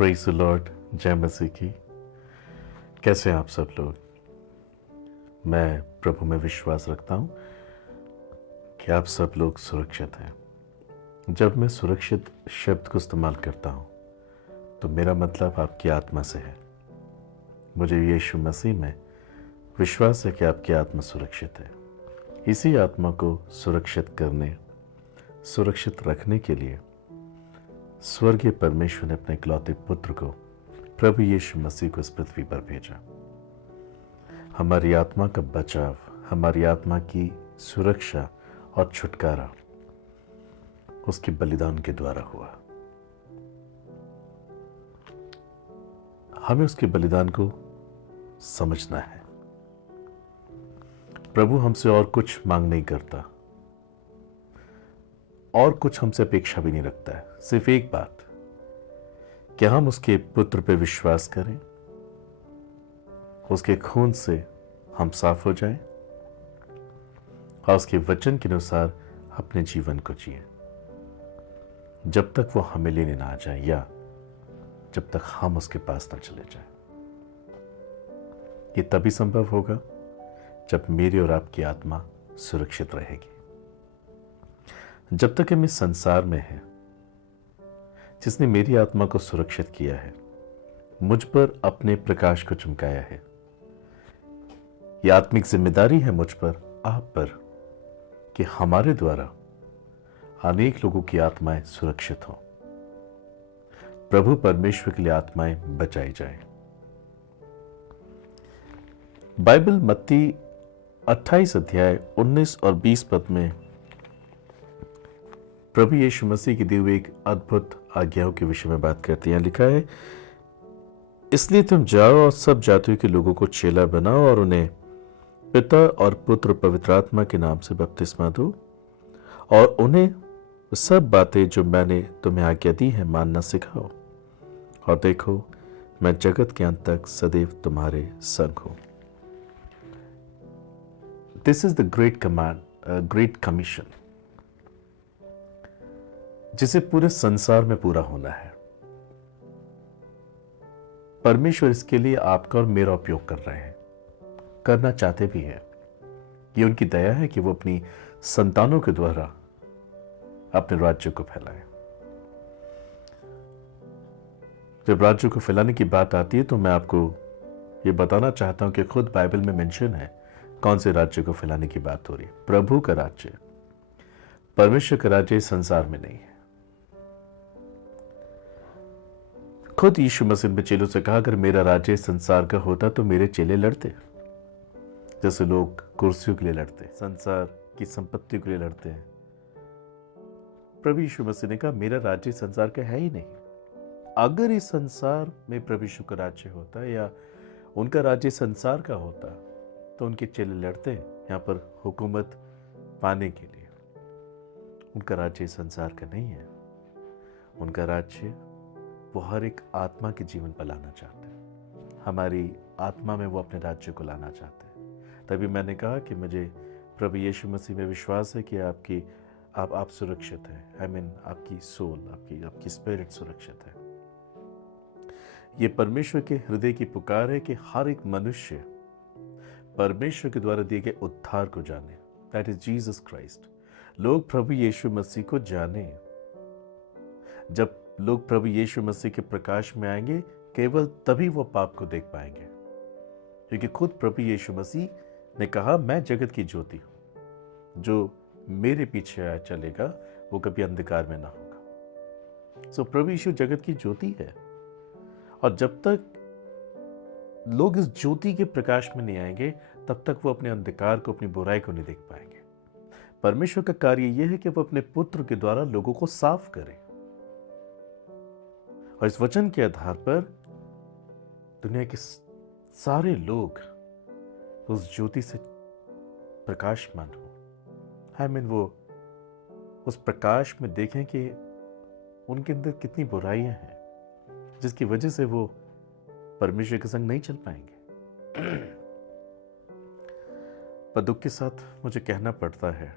Praise the Lord, जय मसीह की। कैसे हैं आप सब लोग? मैं प्रभु में विश्वास रखता हूं कि आप सब लोग सुरक्षित हैं। जब मैं सुरक्षित शब्द को इस्तेमाल करता हूं तो मेरा मतलब आपकी आत्मा से है। मुझे यीशु मसीह में विश्वास है कि आपकी आत्मा सुरक्षित है। इसी आत्मा को सुरक्षित करने, सुरक्षित रखने के लिए स्वर्गीय परमेश्वर ने अपने इकलौते पुत्र को, प्रभु यीशु मसीह को इस पृथ्वी पर भेजा। हमारी आत्मा का बचाव, हमारी आत्मा की सुरक्षा और छुटकारा उसके बलिदान के द्वारा हुआ। हमें उसके बलिदान को समझना है। प्रभु हमसे और कुछ मांग नहीं करता और कुछ हमसे अपेक्षा भी नहीं रखता है। सिर्फ एक बात, क्या हम उसके पुत्र पे विश्वास करें, उसके खून से हम साफ हो जाएं और उसके वचन के अनुसार अपने जीवन को जिए, जब तक वो हमें लेने ना आ जाए या जब तक हम उसके पास ना चले जाएं। ये तभी संभव होगा जब मेरी और आपकी आत्मा सुरक्षित रहेगी। जब तक हम इस संसार में हैं, जिसने मेरी आत्मा को सुरक्षित किया है, मुझ पर अपने प्रकाश को चमकाया है, यह आत्मिक जिम्मेदारी है मुझ पर, आप पर, कि हमारे द्वारा अनेक लोगों की आत्माएं सुरक्षित हों, प्रभु परमेश्वर के लिए आत्माएं बचाई जाएं। बाइबल मत्ती 28 अध्याय 19 और 20 पद में प्रभु यीशु मसीह की दी हुई एक अद्भुत आज्ञाओं के विषय में बात करती है। लिखा है, इसलिए तुम जाओ और सब जातियों के लोगों को चेला बनाओ और उन्हें पिता और पुत्र पवित्र आत्मा के नाम से बपतिस्मा दो और उन्हें सब बातें जो मैंने तुम्हें आज्ञा दी है मानना सिखाओ, और देखो मैं जगत के अंत तक सदैव तुम्हारे संग हूं। This is the great command, great commission, जिसे पूरे संसार में पूरा होना है। परमेश्वर इसके लिए आपका और मेरा उपयोग कर रहे हैं, करना चाहते भी हैं। ये उनकी दया है कि वो अपनी संतानों के द्वारा अपने राज्य को फैलाएं। जब राज्य को फैलाने की बात आती है तो मैं आपको ये बताना चाहता हूं कि खुद बाइबल में मेंशन है कौन से राज्य को फैलाने की बात हो रही है। प्रभु का राज्य, परमेश्वर का राज्य इस संसार में नहीं है। खुद यीशु मसीह ने चेलों से कहा, अगर मेरा राज्य संसार का होता तो मेरे चेले लड़ते, जैसे लोग कुर्सियों के लिए लड़ते, संसार की संपत्ति के लिए लड़ते हैं। प्रभु यीशु मसीह ने कहा, मेरा राज्य संसार का है ही नहीं। अगर इस संसार में प्रभु यीशु का राज्य होता या उनका राज्य संसार का होता तो उनके चेले लड़ते यहां पर हुकूमत पाने के लिए। उनका राज्य संसार का नहीं है। उनका राज्य वो हर एक आत्मा के जीवन पर लाना चाहते हैं। हमारी आत्मा में वो अपने राज्य को लाना चाहते हैं। तभी मैंने कहा कि मुझे प्रभु यीशु मसीह में विश्वास है कि आप सुरक्षित हैं। आई मीन आपकी सोल, आपकी स्पिरिट सुरक्षित है। ये परमेश्वर के हृदय की पुकार है कि हर एक मनुष्य परमेश्वर के द्वारा दिए गए उद्धार को जाने। That is Jesus Christ. लोग प्रभु यीशु मसीह को जाने। जब लोग प्रभु यीशु मसीह के प्रकाश में आएंगे, केवल तभी वो पाप को देख पाएंगे, क्योंकि खुद प्रभु यीशु मसीह ने कहा, मैं जगत की ज्योति हूं, जो मेरे पीछे चलेगा वो कभी अंधकार में ना होगा। सो प्रभु यीशु जगत की ज्योति है, और जब तक लोग इस ज्योति के प्रकाश में नहीं आएंगे तब तक वो अपने अंधकार को, अपनी बुराई को नहीं देख पाएंगे। परमेश्वर का कार्य यह है कि वो अपने पुत्र के द्वारा लोगों को साफ करे, और इस वचन के आधार पर दुनिया के सारे लोग उस ज्योति से प्रकाशमान हो। आई मीन वो उस प्रकाश में देखें कि उनके अंदर कितनी बुराइयां हैं, जिसकी वजह से वो परमेश्वर के संग नहीं चल पाएंगे। पर दुख के साथ मुझे कहना पड़ता है,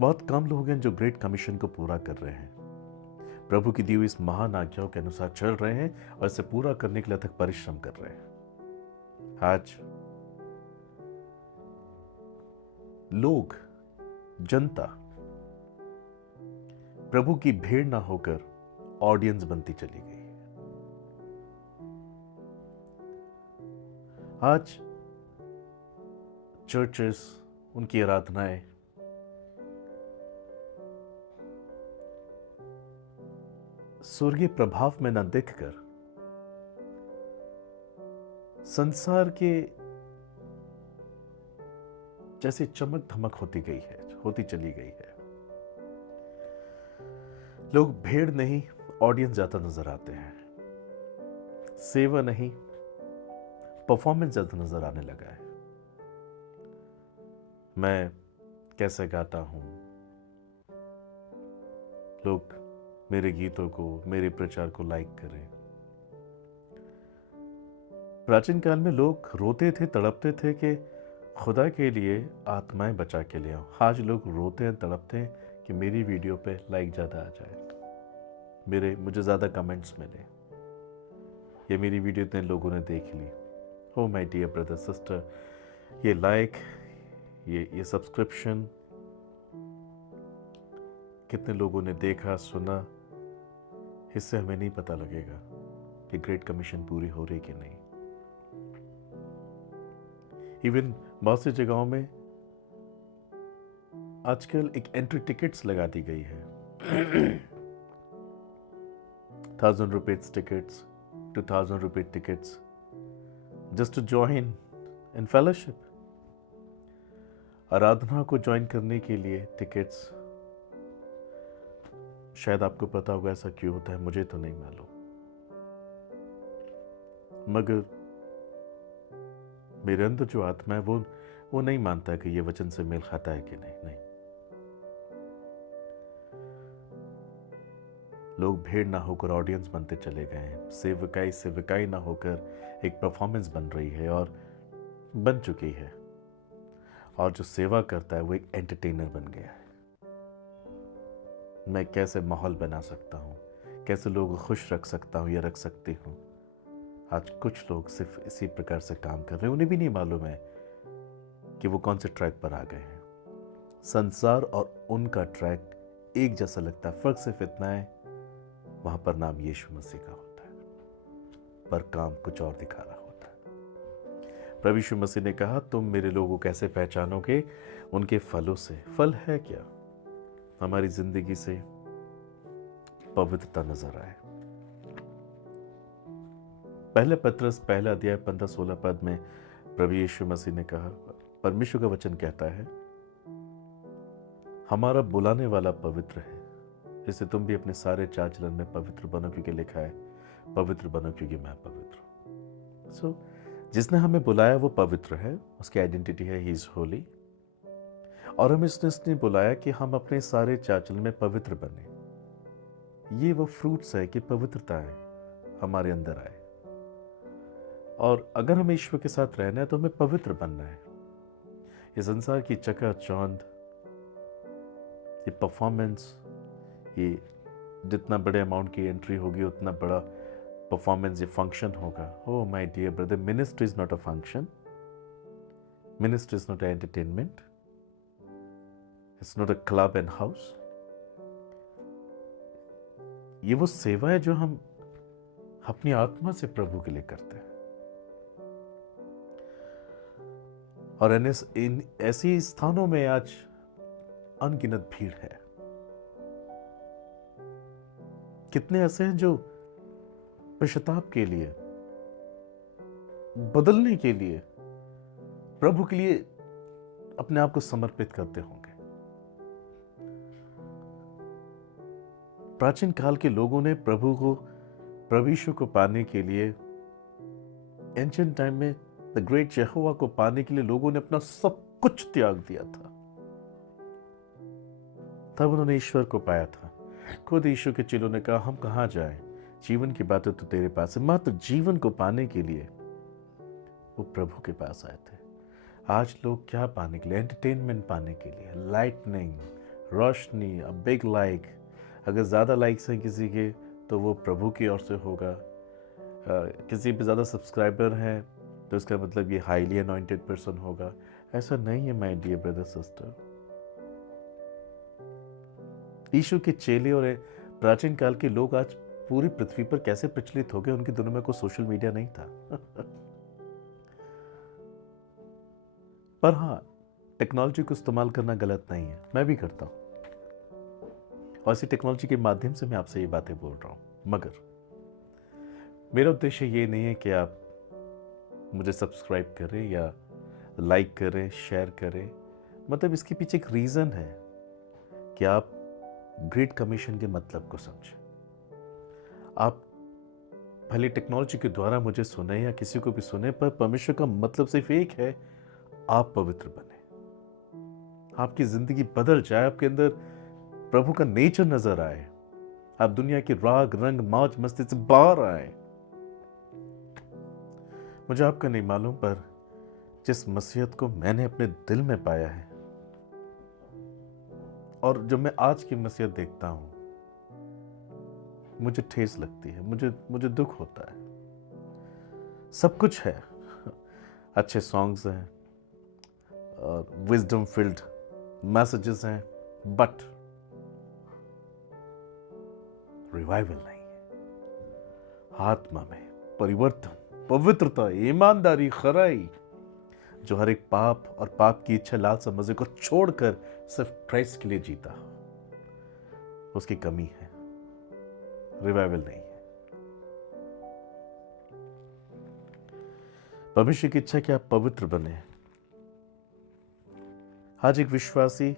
बहुत कम लोग हैं जो ग्रेट कमीशन को पूरा कर रहे हैं। प्रभु की दी हुई इस महान आज्ञाओं के अनुसार चल रहे हैं और इसे पूरा करने के लिए अथक परिश्रम कर रहे हैं। आज लोग, जनता प्रभु की भीड़ ना होकर ऑडियंस बनती चली गई। आज चर्चेस, उनकी आराधनाएं स्वर्गीय प्रभाव में न देखकर संसार के जैसे चमक धमक होती चली गई है। लोग भीड़ नहीं, ऑडियंस ज्यादा नजर आते हैं। सेवा नहीं, परफॉर्मेंस ज्यादा नजर आने लगा है। मैं कैसे गाता हूं, लोग मेरे गीतों को, मेरे प्रचार को लाइक करें। प्राचीन काल में लोग रोते थे, तड़पते थे कि खुदा के लिए आत्माएं बचा के ले आओ। आज लोग रोते हैं, तड़पते हैं कि मेरी वीडियो पे लाइक ज़्यादा आ जाए, मुझे ज़्यादा कमेंट्स मिले, ये मेरी वीडियो इतने लोगों ने देख ली। Oh my dear brother sister, ये लाइक, ये सब्सक्रिप्शन कितने लोगों ने देखा, सुना, इससे हमें नहीं पता लगेगा कि ग्रेट कमीशन पूरी हो रही कि नहीं। इवन बहुत सी जगहों में आजकल एक एंट्री टिकट्स लगा दी गई है। 1,000 rupees tickets, 2,000 rupees tickets just to join in fellowship. Aradhana को ज्वाइन करने के लिए टिकट्स। शायद आपको पता होगा ऐसा क्यों होता है, मुझे तो नहीं मालूम, मगर मेरे अंदर जो आत्मा है वो नहीं मानता है कि ये वचन से मेल खाता है कि नहीं। लोग भीड़ ना होकर ऑडियंस बनते चले गए हैं। सेवकाई ना होकर एक परफॉर्मेंस बन रही है और बन चुकी है। और जो सेवा करता है वो एक एंटरटेनर बन गया है। मैं कैसे माहौल बना सकता हूँ, कैसे लोगों को खुश रख सकता हूँ या रख सकती हूँ। आज कुछ लोग सिर्फ इसी प्रकार से काम कर रहे हैं। उन्हें भी नहीं मालूम है कि वो कौन से ट्रैक पर आ गए हैं। संसार और उनका ट्रैक एक जैसा लगता है, फर्क सिर्फ इतना है वहां पर नाम यीशु मसीह का होता है, पर काम कुछ और दिखा रहा होता है। प्रभु यीशु मसीह ने कहा, तुम मेरे लोगों को कैसे पहचानोगे? उनके फलों से। फल है क्या? हमारी जिंदगी से पवित्रता नजर आए। पहले पत्रस पहला अध्याय 15-16 पद में प्रभु यीशु मसीह ने कहा, परमेश्वर का वचन कहता है, हमारा बुलाने वाला पवित्र है, इससे तुम भी अपने सारे चाल चलन में पवित्र बनो, क्योंकि लिखा है, पवित्र बनो क्योंकि मैं पवित्र हूं। सो जिसने हमें बुलाया वो पवित्र है, उसकी आइडेंटिटी है ही इज होली। और हमें इसने बुलाया कि हम अपने सारे चाल चलन में पवित्र बने। ये वो फ्रूट्स है कि पवित्रता है हमारे अंदर आए। और अगर हमें ईश्वर के साथ रहना है तो हमें पवित्र बनना है। ये संसार की चकाचौंध, ये परफॉर्मेंस, ये जितना बड़े अमाउंट की एंट्री होगी उतना बड़ा परफॉर्मेंस, ये फंक्शन होगा। Oh my dear brother, ministry is not a function, ministry is not a entertainment, it's not a club and house. ये वो सेवा है जो हम अपनी आत्मा से प्रभु के लिए करते हैं। और इन ऐसी स्थानों में आज अनगिनत भीड़ है। कितने ऐसे हैं जो पश्चाताप के लिए, बदलने के लिए, प्रभु के लिए अपने आप को समर्पित करते होंगे। प्राचीन काल के लोगों ने प्रभु यीशु को पाने के लिए, एंशिएंट टाइम में द ग्रेट यहोवा को पाने के लिए लोगों ने अपना सब कुछ त्याग दिया था। तब उन्होंने ईश्वर को पाया था। खुद यीशु के चेलों ने कहा, हम कहां जाएं, जीवन की बातें तो तेरे पास है। मात्र जीवन को पाने के लिए वो प्रभु के पास आए थे। आज लोग क्या पाने के लिए? एंटरटेनमेंट पाने के लिए, lightning, Roshni, a big like, अगर ज़्यादा लाइक्स हैं किसी के तो वो प्रभु की ओर से होगा। किसी पे ज़्यादा सब्सक्राइबर हैं तो इसका मतलब ये हाईली अनॉइंटेड पर्सन होगा। ऐसा नहीं है माय डियर ब्रदर सिस्टर। यीशु के चेले और प्राचीन काल के लोग आज पूरी पृथ्वी पर कैसे प्रचलित हो गए, उनकी दुनिया में कोई सोशल मीडिया नहीं था। पर हाँ, टेक्नोलॉजी को इस्तेमाल करना गलत नहीं है, मैं भी करता हूँ और इसी टेक्नोलॉजी के माध्यम से मैं आपसे ये बातें बोल रहा हूँ। मगर मेरा उद्देश्य ये नहीं है कि आप मुझे सब्सक्राइब करें या लाइक करें, शेयर करें। मतलब इसके पीछे एक रीज़न है कि आप ग्रेट कमीशन के मतलब को समझें। आप भले टेक्नोलॉजी के द्वारा मुझे सुने या किसी को भी सुने, पर परमेश्वर का मतलब सिर्फ एक है, आप पवित्र बने, आपकी जिंदगी बदल जाए, आपके अंदर प्रभु का नेचर नजर आए, आप दुनिया की राग रंग मौज मस्ती से बाहर आए। मुझे आपका नहीं मालूम, पर जिस मसीहत को मैंने अपने दिल में पाया है और जब मैं आज की मसीहत देखता हूं, मुझे ठेस लगती है, मुझे दुख होता है। सब कुछ है, अच्छे सॉन्ग्स हैं और विजडम फिल्ड मैसेजेस हैं, बट रिवाइवल नहीं है। आत्मा में परिवर्तन, पवित्रता, ईमानदारी, खराई, जो हर एक पाप और पाप की इच्छा लालसा मजे को छोड़कर सिर्फ क्राइस्ट के लिए जीता, उसकी कमी है, रिवाइवल नहीं है। परमेश्वर की इच्छा कि आप पवित्र बने। आज एक विश्वासी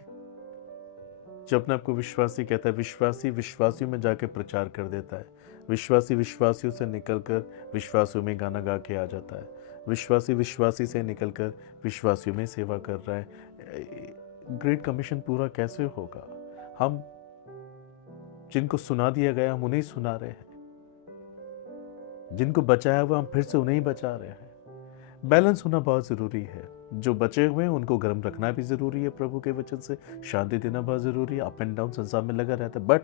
जो अपने आप को विश्वासी कहता है, विश्वासी विश्वासियों में जाकर प्रचार कर देता है, विश्वासी विश्वासियों से निकलकर विश्वासियों में गाना गा के आ जाता है, विश्वासी विश्वासी से निकलकर विश्वासियों में सेवा कर रहा है। ग्रेट कमीशन पूरा कैसे होगा? हम जिनको सुना दिया गया हम उन्हें सुना रहे हैं, जिनको बचाया हुआ हम फिर से उन्हें ही बचा रहे हैं। बैलेंस होना बहुत ज़रूरी है। जो बचे हुए हैं उनको गर्म रखना भी ज़रूरी है, प्रभु के वचन से शांति देना बहुत ज़रूरी है। अप एंड डाउन संसार में लगा रहता है, बट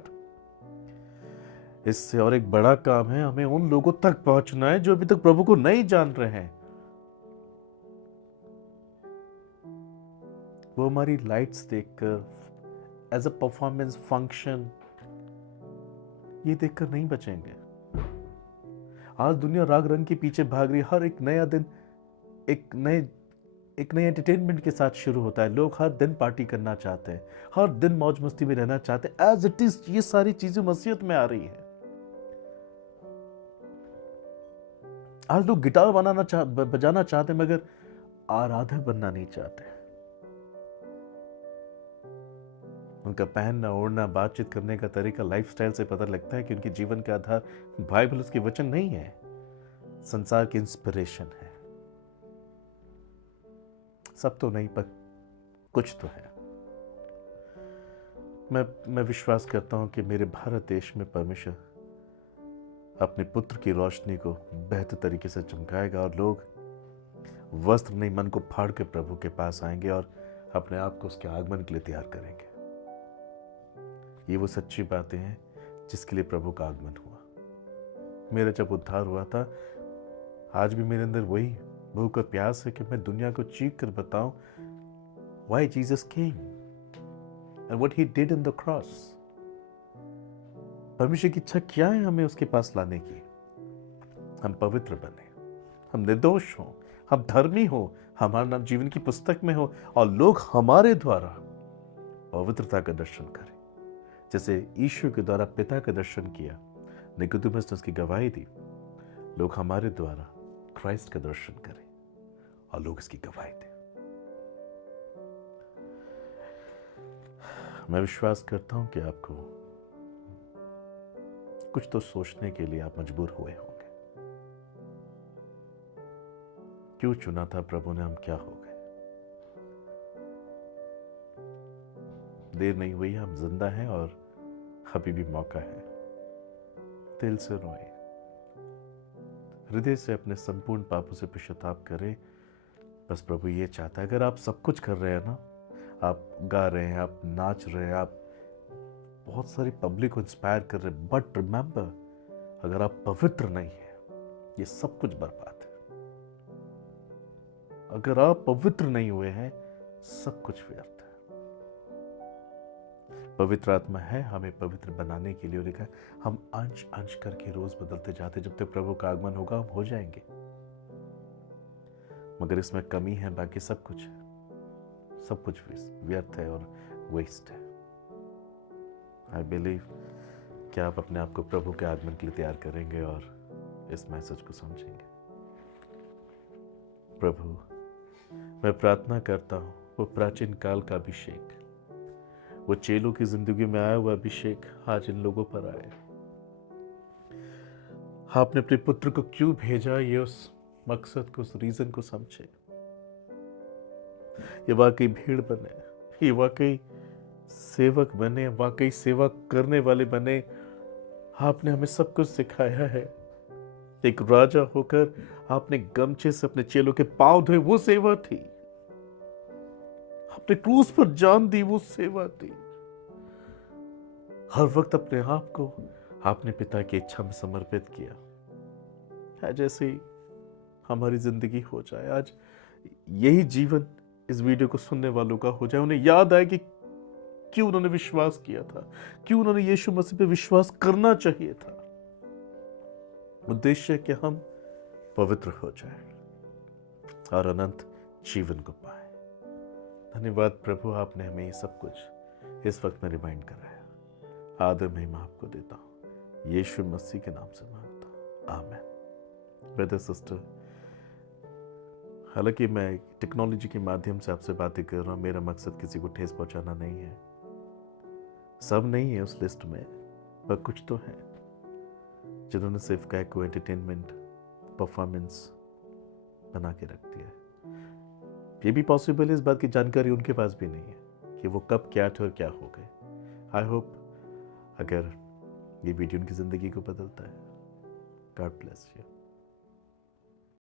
इससे और एक बड़ा काम है, हमें उन लोगों तक पहुंचना है जो अभी तक प्रभु को नहीं जान रहे हैं। वो हमारी लाइट्स देखकर, एज अ परफॉर्मेंस फंक्शन, ये देखकर नहीं बचेंगे। आज दुनिया राग रंग के पीछे भाग रही, हर एक नया दिन एक नए एंटरटेनमेंट के साथ शुरू होता है। लोग हर दिन पार्टी करना चाहते हैं, हर दिन मौज मस्ती में रहना चाहते हैं। एज इट इज ये सारी चीजें मसीहत में आ रही है। आज लोग गिटार बजाना चाहते हैं, मगर आराधक बनना नहीं चाहते। उनका पहनना, ओढ़ना, बातचीत करने का तरीका, लाइफस्टाइल से पता लगता है कि उनके जीवन का आधार बाइबल, उसके वचन नहीं है, संसार की इंस्पिरेशन है। सब तो नहीं, पर कुछ तो है। मैं विश्वास करता हूं कि मेरे भारत देश में परमेश्वर अपने पुत्र की रोशनी को बेहतर तरीके से चमकाएगा और लोग वस्त्र नहीं मन को फाड़ के प्रभु के पास आएंगे और अपने आप को उसके आगमन के लिए तैयार करेंगे। ये वो सच्ची बातें हैं जिसके लिए प्रभु का आगमन हुआ। मेरा जब उद्धार हुआ था, आज भी मेरे अंदर वही भूख और प्यास है कि मैं दुनिया को चीख कर बताऊं why Jesus came and what he did on the cross। परमेश्वर की इच्छा क्या है हमें उसके पास लाने की? हम पवित्र बने, हम निर्दोष हों, हम धर्मी हो, हमारा नाम जीवन की पुस्तक में हो और लोग हमारे द्वारा पवित्रता का दर्शन करें, जैसे ईश्वर के द्वारा पिता का दर्शन किया। निकोदेमुस ने उसकी गवाही दी। लोग हमारे द्वारा क्राइस्ट का दर्शन करें और लोग इसकी गवाही दें। मैं विश्वास करता हूं कि आपको कुछ तो सोचने के लिए आप मजबूर हुए होंगे। क्यों चुना था प्रभु ने, हम क्या हो गए? देर नहीं हुई, हम जिंदा हैं और अभी भी मौका है। दिल से रोए, हृदय से अपने संपूर्ण पापों से पश्चाताप करें। बस प्रभु ये चाहता है, अगर आप सब कुछ कर रहे हैं ना, आप गा रहे हैं, आप नाच रहे हैं, आप बहुत सारी पब्लिक को इंस्पायर कर रहे हैं, बट रिमेंबर, अगर आप पवित्र नहीं हैं, ये सब कुछ बर्बाद है। अगर आप पवित्र नहीं हुए हैं, सब कुछ व्यर्थ है। पवित्र आत्मा है हमें पवित्र बनाने के लिए, लिखा है हम अंश अंश करके रोज बदलते जाते, जब तक प्रभु का आगमन होगा हम हो जाएंगे। मगर इसमें कमी है, बाकी सब कुछ है, सब कुछ व्यर्थ है और वेस्ट है। आई बिलीव कि आप अपने आप को प्रभु के आगमन के लिए तैयार करेंगे और इस मैसेज को समझेंगे। प्रभु, मैं प्रार्थना करता हूं वो प्राचीन काल का अभिषेक, वो चेलों की जिंदगी में आया हुआ अभिषेक आज इन लोगों पर आए। आपने अपने पुत्र को क्यों भेजा, ये उस मकसद को, उस रीजन को समझे। ये वाकई भीड़ बने, ये वाकई सेवक बने, वाकई सेवा करने वाले बने। आपने हमें सब कुछ सिखाया है। एक राजा होकर आपने गमछे से अपने चेलों के पांव धोए, वो सेवा थी। आपने क्रूस पर जान दी, वो सेवा थी। हर वक्त अपने आप को आपने पिता की इच्छा में समर्पित किया। जैसे ही हमारी जिंदगी हो जाए, आज यही जीवन इस वीडियो को सुनने वालों का हो जाए, उन्हें याद आए कि क्यों उन्होंने विश्वास किया था, क्यों उन्होंने यीशु मसीह पे विश्वास करना चाहिए था। उद्देश्य है कि हम पवित्र हो जाए और अनंत जीवन को पाए। धन्यवाद प्रभु, आपने हमें ये सब कुछ इस वक्त में रिमाइंड कराया। आदर महिमा आपको देता हूं, यीशु मसीह के नाम से मांगता हूं, आमीन। ब्रदर सिस्टर, हालांकि मैं टेक्नोलॉजी के माध्यम से आपसे बातें कर रहा हूं, मेरा मकसद किसी को ठेस पहुंचाना नहीं है। सब नहीं है उस लिस्ट में, पर कुछ तो है जिन्होंने सिर्फ गाय को एंटरटेनमेंट परफॉर्मेंस बना के रख दिया है। ये भी पॉसिबल है इस बात की जानकारी उनके पास भी नहीं है कि वो कब क्या थे और क्या हो गए। आई होप अगर ये वीडियो उनकी जिंदगी को बदलता है। God bless you.